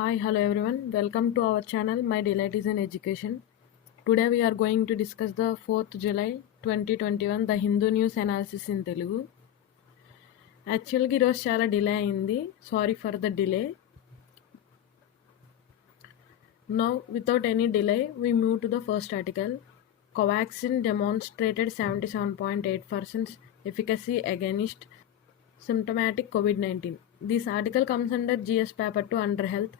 Hi, hello everyone. Welcome to our channel. My delight is in education. Today we are going to discuss the 4th July 2021 the Hindu news analysis in Telugu. యాక్చువల్గా ఈరోజు చాలా delay అయింది. Sorry for the delay. Now without any delay we move to the first article. Covaxin demonstrated 77.8% efficacy against symptomatic COVID-19. This article comes under GS paper 2 under health.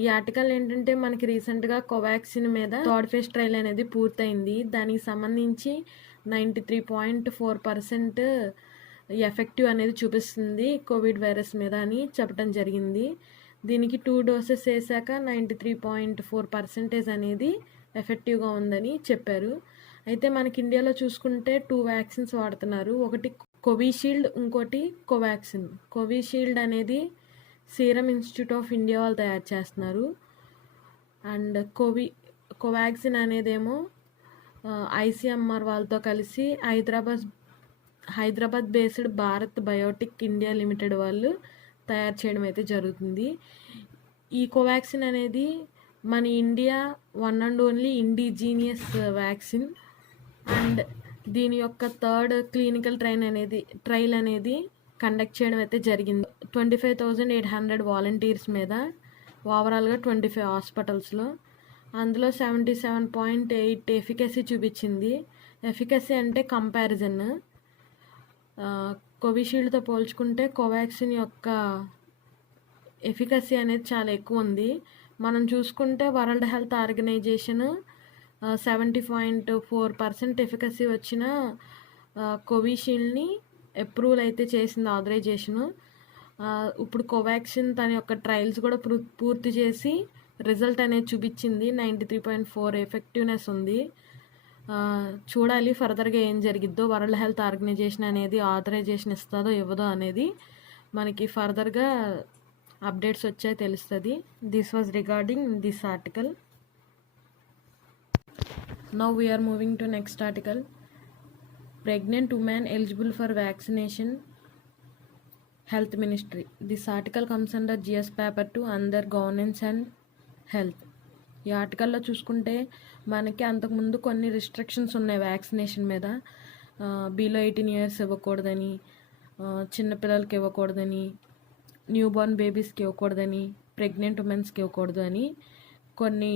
ఈ article ఏంటంటే మనకి రీసెంట్గా కోవాక్సిన్ మీద third phase trial అనేది పూర్తయింది. దానికి సంబంధించి 93.4% effective అనేది చూపిస్తుంది కోవిడ్ వైరస్ మీద అని చెప్పడం జరిగింది. దీనికి 2 డోసెస్ వేసాక 93.4% అనేది ఎఫెక్టివ్గా ఉందని చెప్పారు. అయితే మనకి ఇండియాలో చూసుకుంటే 2 వ్యాక్సిన్స్ వాడుతున్నారు. ఒకటి కోవిషీల్డ్, ఇంకోటి కోవాక్సిన్. కోవిషీల్డ్ అనేది సీరం ఇన్స్టిట్యూట్ ఆఫ్ ఇండియా వాళ్ళు తయారు చేస్తున్నారు. అండ్ కోవాక్సిన్ అనేదేమో ఐసీఎంఆర్ వాళ్ళతో కలిసి Hyderabad based Bharat Biotech India limited వాళ్ళు తయారు చేయడం అయితే జరుగుతుంది. ఈ కోవాక్సిన్ అనేది మన India one and only indigenous vaccine. And దీని యొక్క థర్డ్ క్లినికల్ ట్రయల్ అనేది కండక్ట్ చేయడం అయితే జరిగింది. 25,800 వాలంటీర్స్ మీద ఓవరాల్గా 25 హాస్పిటల్స్లో. అందులో 77.8 ఎఫికసీ చూపించింది. ఎఫికసీ అంటే కంపారిజన్. కోవిషీల్డ్తో పోల్చుకుంటే కోవాక్సిన్ యొక్క ఎఫికసీ అనేది చాలా ఎక్కువ ఉంది. మనం చూసుకుంటే వరల్డ్ హెల్త్ ఆర్గనైజేషన్ 70.4% ఎఫికసీ వచ్చిన కోవిషీల్డ్ని అప్రూవల్ అయితే చేసింది, ఆథరైజేషను. ఇప్పుడు కోవాక్సిన్ తన యొక్క ట్రయల్స్ కూడా పూర్తి చేసి రిజల్ట్ అనేది చూపించింది. 93.4 ఎఫెక్టివ్నెస్ ఉంది. చూడాలి ఫర్దర్గా ఏం జరిగిద్దో. వరల్డ్ హెల్త్ ఆర్గనైజేషన్ అనేది ఆథరైజేషన్ ఇస్తుందో ఇవ్వదో అనేది మనకి ఫర్దర్గా అప్డేట్స్ వచ్చాయి తెలుస్తుంది. This was regarding this article. Now we are moving to next article. Pregnant women eligible for vaccination, Health Ministry. This article comes under GS paper 2 under governance and health. ఈ ఆర్టికల్లో చూసుకుంటే మనకి అంతకుముందు కొన్ని రిస్ట్రిక్షన్స్ ఉన్నాయి vaccination మీద. Below 18 years ఇవ్వకూడదని, చిన్నపిల్లలకి ఇవ్వకూడదని, న్యూ బోర్న్ బేబీస్కి ఇవ్వకూడదని, ప్రెగ్నెంట్ ఉమెన్స్కి ఇవ్వకూడదు అని కొన్ని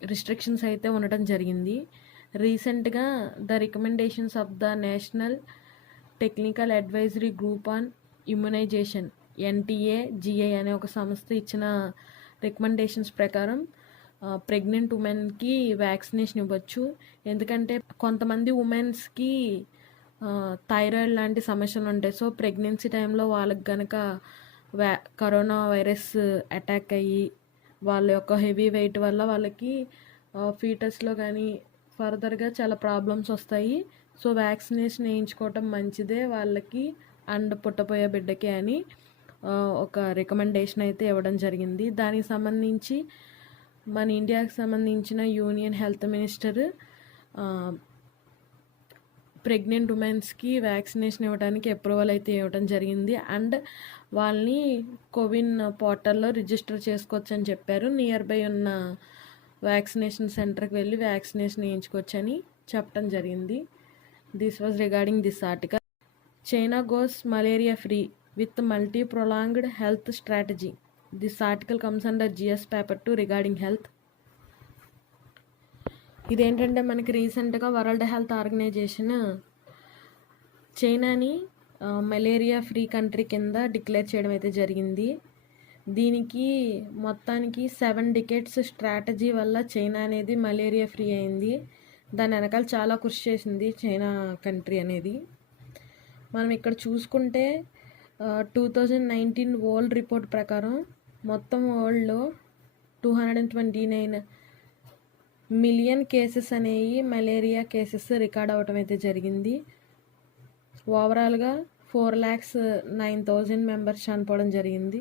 రిస్ట్రిక్షన్స్ అయితే ఉండటం జరిగింది. రీసెంట్గా the recommendations of the national technical advisory group on immunization NTAGI అనే ఒక సంస్థ ఇచ్చిన రికమెండేషన్స్ ప్రకారం ప్రెగ్నెంట్ ఉమెన్కి వ్యాక్సినేషన్ ఇవ్వచ్చు. ఎందుకంటే కొంతమంది ఉమెన్స్కి థైరాయిడ్ లాంటి సమస్యలు ఉంటాయి. సో ప్రెగ్నెన్సీ టైంలో వాళ్ళకి కనుక కరోనా వైరస్ అటాక్ అయ్యి వాళ్ళ యొక్క హెవీ వెయిట్ వల్ల వాళ్ళకి ఫీటస్లో కానీ ఫర్దర్గా చాలా ప్రాబ్లమ్స్ వస్తాయి. సో వ్యాక్సినేషన్ వేయించుకోవటం మంచిదే వాళ్ళకి అండ్ పుట్టపోయే బిడ్డకి అని ఒక రికమెండేషన్ అయితే ఇవ్వడం జరిగింది. దానికి సంబంధించి మన ఇండియాకి సంబంధించిన యూనియన్ హెల్త్ మినిస్టర్ ప్రెగ్నెంట్ ఉమెన్స్కి వ్యాక్సినేషన్ ఇవ్వడానికి అప్రూవల్ అయితే ఇవ్వడం జరిగింది. అండ్ వాళ్ళని కోవిన్ పోర్టల్లో రిజిస్టర్ చేసుకోవచ్చు అని చెప్పారు. నియర్ బై ఉన్న వ్యాక్సినేషన్ సెంటర్కి వెళ్ళి వ్యాక్సినేషన్ వేయించుకోవచ్చని చెప్పడం జరిగింది. This was regarding this article. China goes malaria free with multi prolonged health strategy. This article comes under GS paper 2 regarding health. ఇదేంటంటే మనకి రీసెంట్గా వరల్డ్ హెల్త్ ఆర్గనైజేషన్ చైనాని మలేరియా ఫ్రీ కంట్రీ కింద డిక్లేర్ చేయడం అయితే జరిగింది. దీనికి మొత్తానికి 7 decades స్ట్రాటజీ వల్ల చైనా అనేది మలేరియా ఫ్రీ అయింది. దాని వెనకాల చాలా కృషి చేసింది చైనా కంట్రీ అనేది. మనం ఇక్కడ చూసుకుంటే 2019 వరల్డ్ రిపోర్ట్ ప్రకారం మొత్తం వరల్డ్లో 229 మిలియన్ కేసెస్ అనేవి మలేరియా కేసెస్ రికార్డ్ అవ్వటం అయితే జరిగింది. ఓవరాల్గా 4,09,000 మెంబర్స్ చనిపోవడం జరిగింది.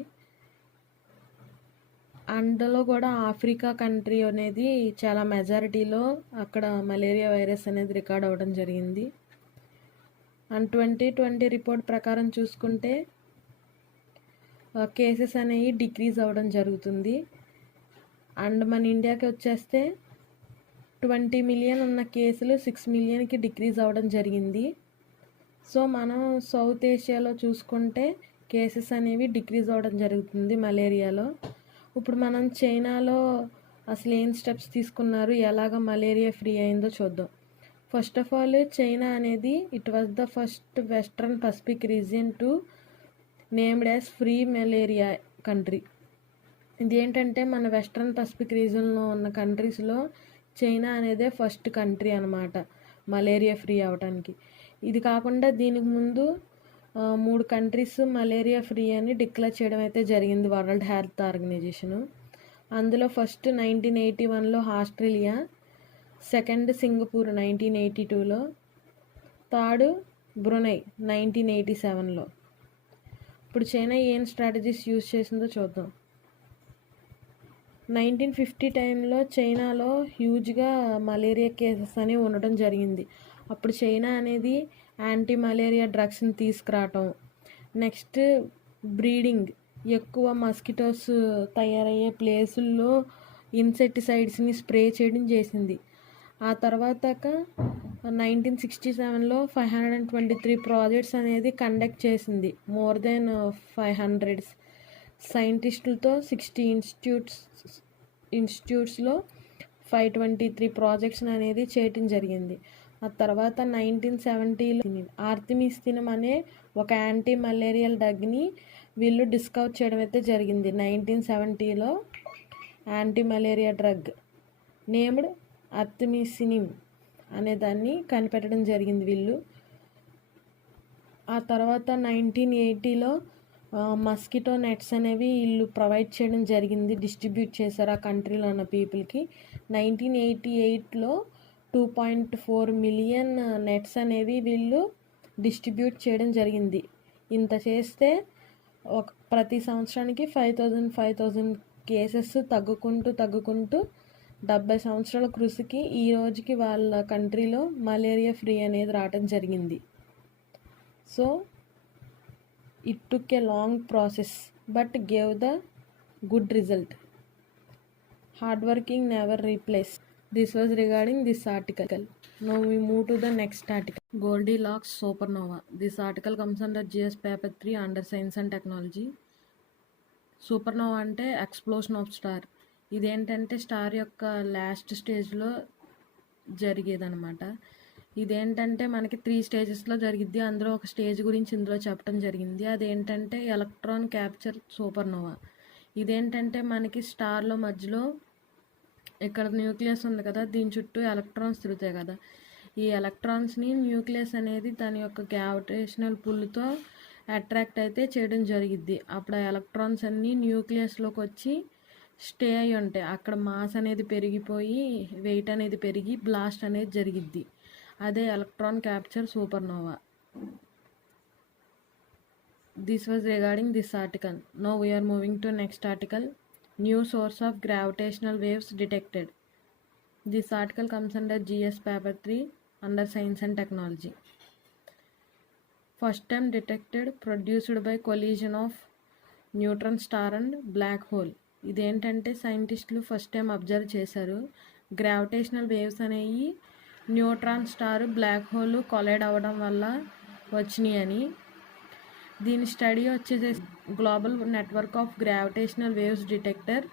అందులో కూడా ఆఫ్రికా కంట్రీ అనేది చాలా మెజారిటీలో అక్కడ మలేరియా వైరస్ అనేది రికార్డ్ అవ్వడం జరిగింది. అండ్ 2020 రిపోర్ట్ ప్రకారం చూసుకుంటే కేసెస్ అనేవి డిక్రీజ్ అవ్వడం జరుగుతుంది. అండ్ మన ఇండియాకి వచ్చేస్తే 20 మిలియన్ ఉన్న కేసులు 6 మిలియన్కి డిక్రీజ్ అవ్వడం జరిగింది. సో మనం సౌత్ ఏషియాలో చూసుకుంటే కేసెస్ అనేవి డిక్రీజ్ అవ్వడం జరుగుతుంది మలేరియాలో. ఇప్పుడు మనం చైనాలో అసలు ఏం స్టెప్స్ తీసుకున్నారు, ఎలాగ మలేరియా ఫ్రీ అయిందో చూద్దాం. ఫస్ట్ ఆఫ్ ఆల్, చైనా అనేది it was the first Western Pacific region to named as free malaria country. ఇదేంటంటే మన వెస్ట్రన్ పసిఫిక్ రీజన్లో ఉన్న కంట్రీస్లో చైనా అనేదే ఫస్ట్ కంట్రీ అనమాట మలేరియా ఫ్రీ అవడానికి. ఇది కాకుండా దీనికి ముందు 3 కంట్రీస్ మలేరియా ఫ్రీ అని డిక్లేర్ చేయడం అయితే జరిగింది వరల్డ్ హెల్త్ ఆర్గనైజేషను. అందులో ఫస్ట్ 1981లో ఆస్ట్రేలియా, సెకండ్ సింగపూర్ 1982లో, థర్డ్ బ్రునై 1987లో. ఇప్పుడు చైనా ఏం స్ట్రాటజీస్ యూజ్ చేసిందో చూద్దాం. 1950 టైంలో చైనాలో హ్యూజ్గా మలేరియా కేసెస్ అనేవి ఉండడం జరిగింది. అప్పుడు చైనా అనేది యాంటీ మలేరియా డ్రగ్స్ని తీసుకురావటం, నెక్స్ట్ బ్రీడింగ్, ఎక్కువ మస్కిటోస్ తయారయ్యే ప్లేసుల్లో ఇన్సెక్టిసైడ్స్ని స్ప్రే చేయడం చేసింది. ఆ తర్వాత 1967లో 523 ప్రాజెక్ట్స్ అనేది కండక్ట్ చేసింది. మోర్ దెన్ 500 సైంటిస్టులతో 60 ఇన్స్టిట్యూట్స్లో 523 ప్రాజెక్ట్స్ అనేది చేయటం జరిగింది. ఆ తర్వాత 1970లో ఆర్తిమిసిన్ అనే ఒక యాంటీ మలేరియల్ డ్రగ్ని వీళ్ళు డిస్కవర్ చేయడం అయితే జరిగింది. 1970లో యాంటీ మలేరియా డ్రగ్ నేమ్డ్ ఆర్తిమిసిన్ అనే దాన్ని కనిపెట్టడం జరిగింది వీళ్ళు. ఆ తర్వాత 1980లో మస్కిటో నెట్స్ అనేవి వీళ్ళు ప్రొవైడ్ చేయడం జరిగింది, డిస్ట్రిబ్యూట్ చేశారు ఆ కంట్రీలో ఉన్న పీపుల్కి. 1988లో 2.4 మిలియన్ నెట్స్ అనేవి వీళ్ళు డిస్ట్రిబ్యూట్ చేయడం జరిగింది. ఇంత చేస్తే ప్రతి సంవత్సరానికి 5,000 కేసెస్ తగ్గుకుంటూ 70 సంవత్సరాల కృషికి ఈ రోజుకి వాళ్ళ కంట్రీలో మలేరియా ఫ్రీ అనేది రావడం జరిగింది. So it took a long process but gave the good result. Hard working never replace. This was regarding this article. Now we move to the next article. Goldilocks supernova. This article comes under GS paper 3 under science and technology. Supernova అంటే explosion of star. ఇదేంటంటే star యొక్క last స్టేజ్లో జరిగేదన్నమాట. ఇదేంటంటే మనకి 3 స్టేజెస్లో జరిగిద్ది. అందులో ఒక స్టేజ్ గురించి ఇందులో చెప్పడం జరిగింది. అదేంటంటే ఎలక్ట్రాన్ క్యాప్చర్ సూపర్నోవా. ఇదేంటంటే మనకి స్టార్లో మధ్యలో ఇక్కడ న్యూక్లియస్ ఉంది కదా, దీని చుట్టూ ఎలక్ట్రాన్స్ తిరుగుతాయి కదా. ఈ ఎలక్ట్రాన్స్ని న్యూక్లియస్ అనేది దాని యొక్క గ్రావిటేషనల్ పుల్తో అట్రాక్ట్ అయితే చేయడం జరిగిద్ది. అప్పుడు ఆ ఎలక్ట్రాన్స్ అన్నీ న్యూక్లియస్లోకి వచ్చి స్టే అయి ఉంటాయి. అక్కడ మాస్ అనేది పెరిగిపోయి వెయిట్ అనేది పెరిగి బ్లాస్ట్ అనేది జరిగిద్ది. అదే electron capture supernova. This was regarding this article. Now we are moving to next article. New source of gravitational waves detected. This article comes under GS paper 3 under science and technology. First time detected produced by collision of neutron star and black hole. ఇదేంటంటే సైంటిస్టులు first time observe చేశారు. Gravitational waves అనేవి neutron star black hole collide అవ్వడం వల్ల వచ్చినాయి అని. దీని study వచ్చేసి global network of gravitational waves detector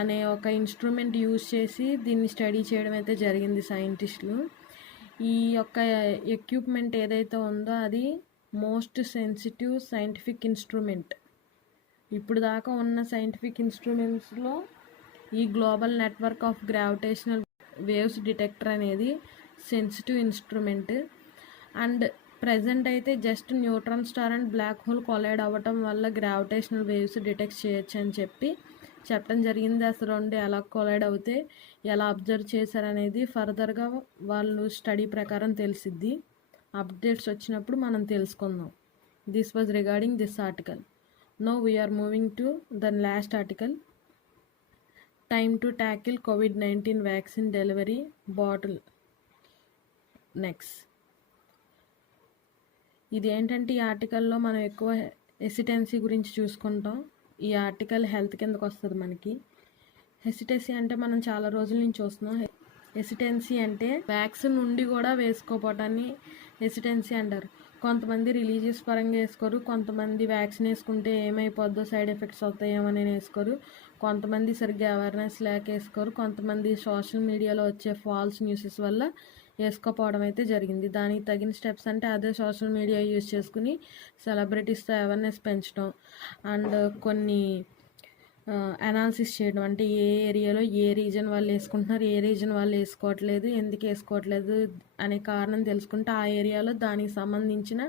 అనే ఒక ఇన్స్ట్రుమెంట్ యూజ్ చేసి దీన్ని స్టడీ చేయడం అయితే జరిగింది సైంటిస్టులు. ఈ యొక్క ఎక్విప్మెంట్ ఏదైతే ఉందో అది మోస్ట్ సెన్సిటివ్ సైంటిఫిక్ ఇన్స్ట్రుమెంట్. ఇప్పుడు దాకా ఉన్న సైంటిఫిక్ ఇన్స్ట్రుమెంట్స్లో ఈ global network of gravitational waves detector అనేది సెన్సిటివ్ ఇన్స్ట్రుమెంట్. అండ్ ప్రజెంట్ అయితే just neutron star and black hole collide అవ్వటం వల్ల గ్రావిటేషనల్ వేవ్స్ డిటెక్ట్ చేయొచ్చు అని చెప్పడం జరిగింది. అసలు రెండు ఎలా కొలైడ్ అవుతే ఎలా అబ్జర్వ్ చేశారనేది ఫర్దర్గా వాళ్ళు స్టడీ ప్రకారం తెలిసిద్ది. అప్డేట్స్ వచ్చినప్పుడు మనం తెలుసుకుందాం. This was regarding this article. Now we're moving to the last article. Time to tackle COVID-19 vaccine delivery battle next. ఇది ఏంటంటే ఈ ఆర్టికల్లో మనం ఎక్కువ ఎసిటెన్సీ గురించి చూసుకుంటాం. ఈ ఆర్టికల్ హెల్త్ కిందకు వస్తుంది మనకి. హెసిటెన్సీ అంటే మనం చాలా రోజుల నుంచి చూస్తున్నాం. హెసిటెన్సీ అంటే వ్యాక్సిన్ ఉండి కూడా వేసుకోపోవటాన్ని హెసిటెన్సీ అంటారు. కొంతమంది రిలీజియస్ పరంగా వేసుకోరు, కొంతమంది వ్యాక్సిన్ వేసుకుంటే ఏమైపోద్దో సైడ్ ఎఫెక్ట్స్ అవుతాయేమో వేసుకోరు, కొంతమంది సరిగ్గా అవేర్నెస్ లేక వేసుకోరు, కొంతమంది సోషల్ మీడియాలో వచ్చే ఫాల్స్ న్యూసెస్ వల్ల వేసుకోపోవడం అయితే జరిగింది. దానికి తగిన స్టెప్స్ అంటే అదే సోషల్ మీడియా యూజ్ చేసుకుని సెలబ్రిటీస్తో అవేర్నెస్ పెంచడం అండ్ కొన్ని అనాలిసిస్ చేయడం. అంటే ఏ ఏరియాలో ఏ రీజన్ వాళ్ళు వేసుకుంటున్నారు, ఏ రీజన్ వాళ్ళు వేసుకోవట్లేదు, ఎందుకు వేసుకోవట్లేదు అనే కారణం తెలుసుకుంటే ఆ ఏరియాలో దానికి సంబంధించిన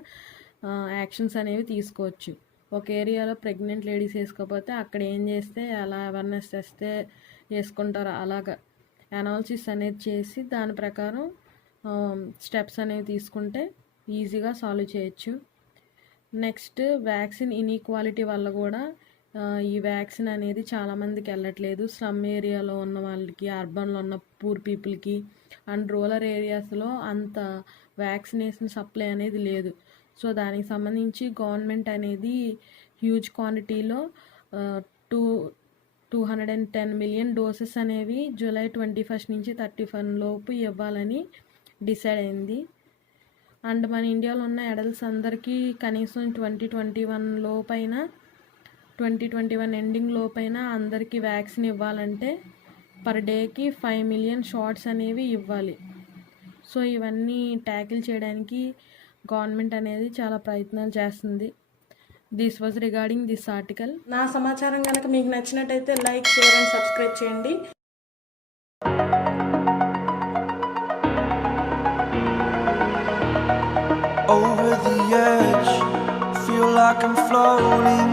యాక్షన్స్ అనేవి తీసుకోవచ్చు. ఒక ఏరియాలో ప్రెగ్నెంట్ లేడీస్ వేసుకోకపోతే అక్కడ ఏం చేస్తే అలా అవేర్నెస్ చేస్తే వేసుకుంటారో అలాగా అనాలిసిస్ అనేది చేసి దాని ప్రకారం స్టెప్స్ అనేవి తీసుకుంటే ఈజీగా సాల్వ్ చేయొచ్చు. నెక్స్ట్ వ్యాక్సిన్ ఇన్ఈక్వాలిటీ వల్ల కూడా ఈ వ్యాక్సిన్ అనేది చాలామందికి వెళ్ళట్లేదు. స్లమ్ ఏరియాలో ఉన్న వాళ్ళకి, అర్బన్లో ఉన్న పూర్ పీపుల్కి అండ్ రూరల్ ఏరియాస్లో అంత వ్యాక్సినేషన్ సప్లై అనేది లేదు. సో దానికి సంబంధించి గవర్నమెంట్ అనేది హ్యూజ్ క్వాంటిటీలో 210 మిలియన్ డోసెస్ అనేవి జూలై 21 నుంచి 31 లోపు ఇవ్వాలని డిసైడ్ అయింది. అండ్ మన ఇండియాలో ఉన్న అడల్ట్స్ అందరికీ కనీసం 2021 ఎండింగ్ లోపైన అందరికీ వ్యాక్సిన్ ఇవ్వాలంటే పర్ డేకి 5 మిలియన్ షాట్స్ అనేవి ఇవ్వాలి. సో ఇవన్నీ ట్యాకిల్ చేయడానికి గవర్నమెంట్ అనేది చాలా ప్రయత్నాలు చేస్తుంది. This was regarding this article. నా సమాచారం కనుక మీకు నచ్చినట్టయితే లైక్, షేర్ అండ్ సబ్స్క్రైబ్ చేయండి. Over the edge, feel like I'm floating